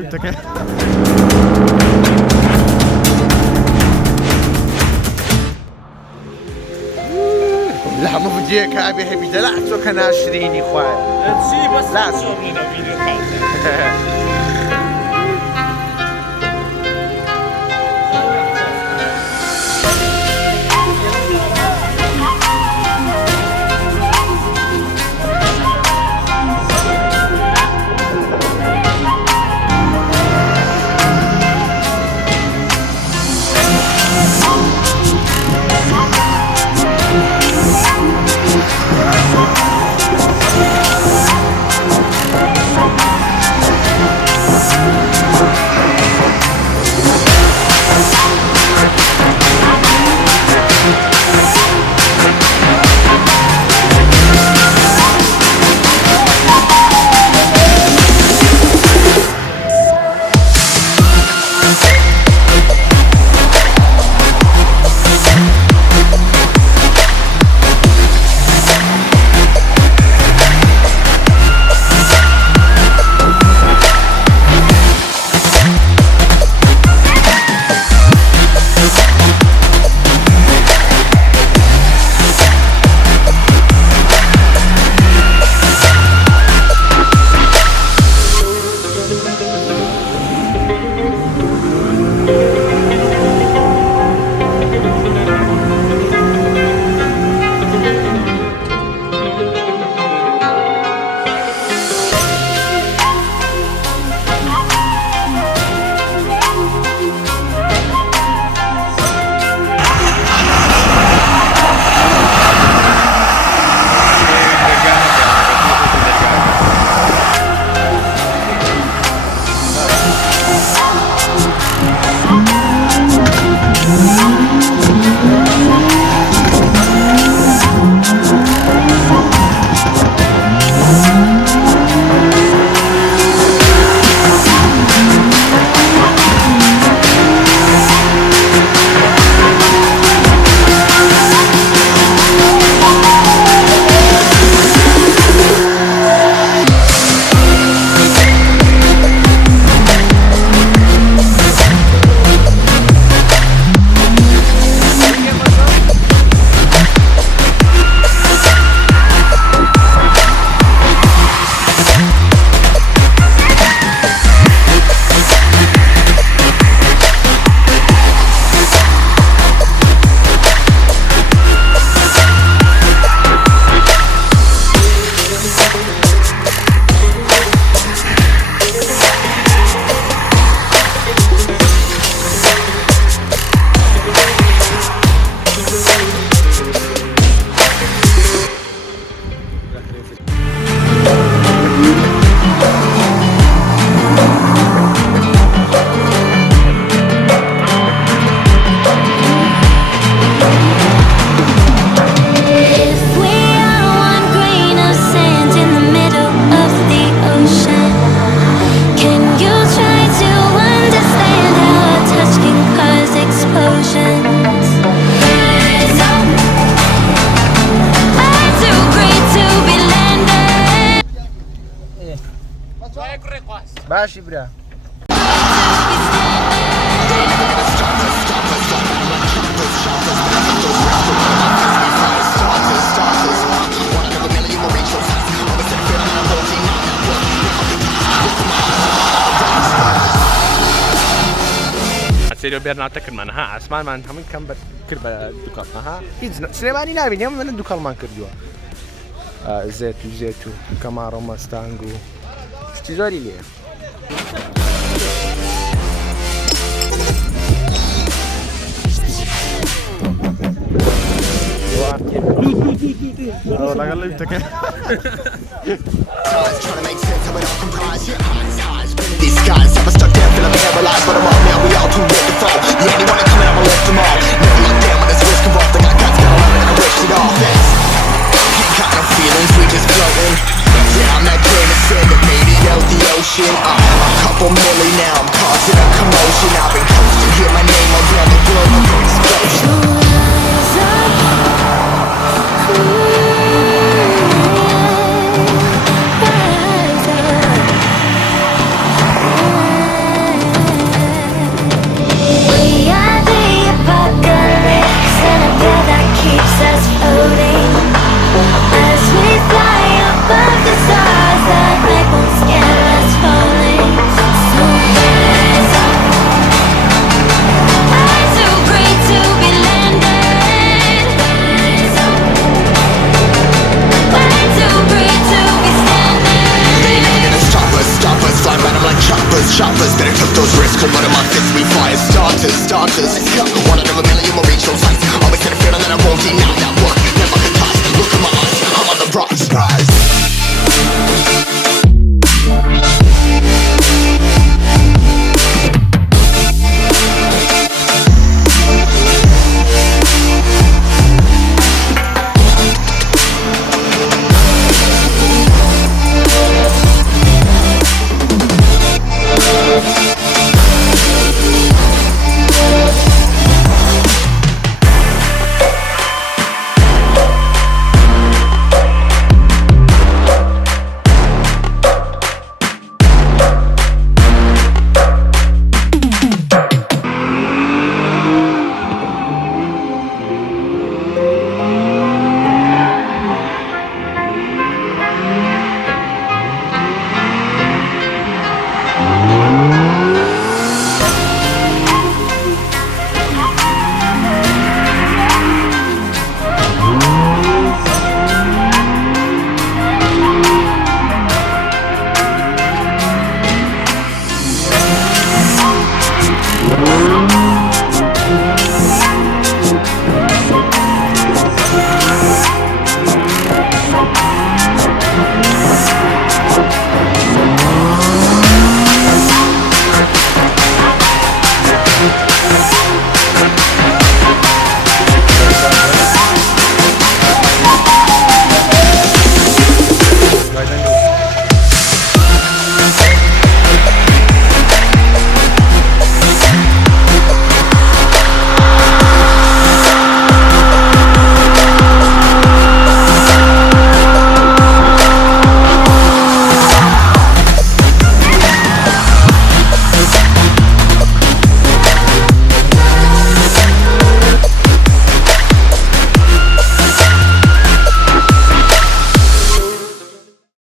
قلت كده. لا مو بجيك ابي هبي دلعتك انا 20 يا اخوان. لا بس لا فيديو خالص. ماشي برا. سيريو بيرنا تكرمان ها اسمان من همین کم بر کرب دکان ها هیچ سلیمانی نبینیم من دکان من کردیو زیتو کامارو مستانگو چیزایی لیه لگا لیفت که These guys have us stuck down, feeling paralyzed, but I'm all now, we all too late to fall. The only one that coming, I'ma lift them all. Never look down when this risk involved, I got guts, got a love it, and I risked it all. Ain't got no feelings, we just floating. Yeah, I'm that grain of sand that made it out the ocean. A couple milli now, I'm causing a commotion. I've been coasting, hear my name all around the globe, like an explosion. out of my fists, we fire starters, starters. One out of a million will reach those heights. Always had a feeling that I won't deny that work. Never could toss. Look at my eyes, I'm on the rise, rise.